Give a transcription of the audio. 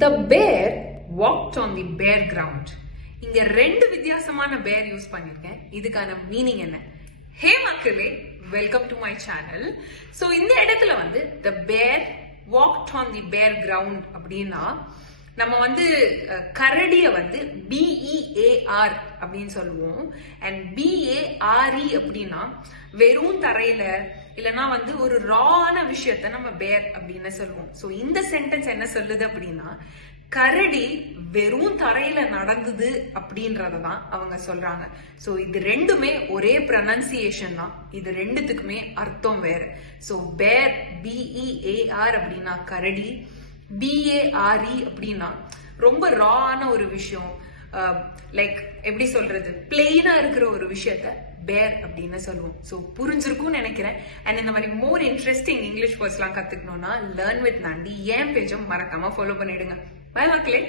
The bear walked on the bare ground. இங்க ரெண்டு வித்தியாசமான bear யூஸ் பண்ணிருக்கேன். இதுக்கான மீனிங் என்ன? ஹே மக்களே, welcome to my channel. So இந்த இடத்துல வந்து the bear walked on the bare ground அப்படின்னா நம்ம கரடிய BEAR அப்படின்னு சொல்லுவோம். அண்ட் BARE அப்படின்னா வெறும் தரையில இல்லனா ஒரு ரான விஷயத்த நம்ம பேர் அப்படின்னு சொல்லுவோம். சோ இந்த சென்டென்ஸ் என்ன சொல்லுது அப்படின்னா கரடி வெறும் தரையில நடந்தது அப்படின்றதான் அவங்க சொல்றாங்க. சோ இது ரெண்டுமே ஒரே ப்ரொனன்சியேஷன் தான். இது ரெண்டுத்துக்குமே அர்த்தம் வேற. சோ பேர் BEAR அப்படின்னா கரடி, BARE அப்படின்னா ரொம்ப ரான ஒரு விஷயம், லைக் எப்படி சொல்றது, பிளெயினா இருக்கிற ஒரு விஷயத்த பேர் அப்படின்னு சொல்லுவோம். சோ புரிஞ்சிருக்கும்னு நினைக்கிறேன். அண்ட் இந்த மாதிரி மோர் இன்ட்ரெஸ்டிங் இங்கிலீஷ் வேர்ட்ஸ் எல்லாம் கத்துக்கணும்னா லேர்ன் வித் நாண்டி என் பேஜும் மறக்காம ஃபாலோ பண்ணிடுங்க. பை மக்களே.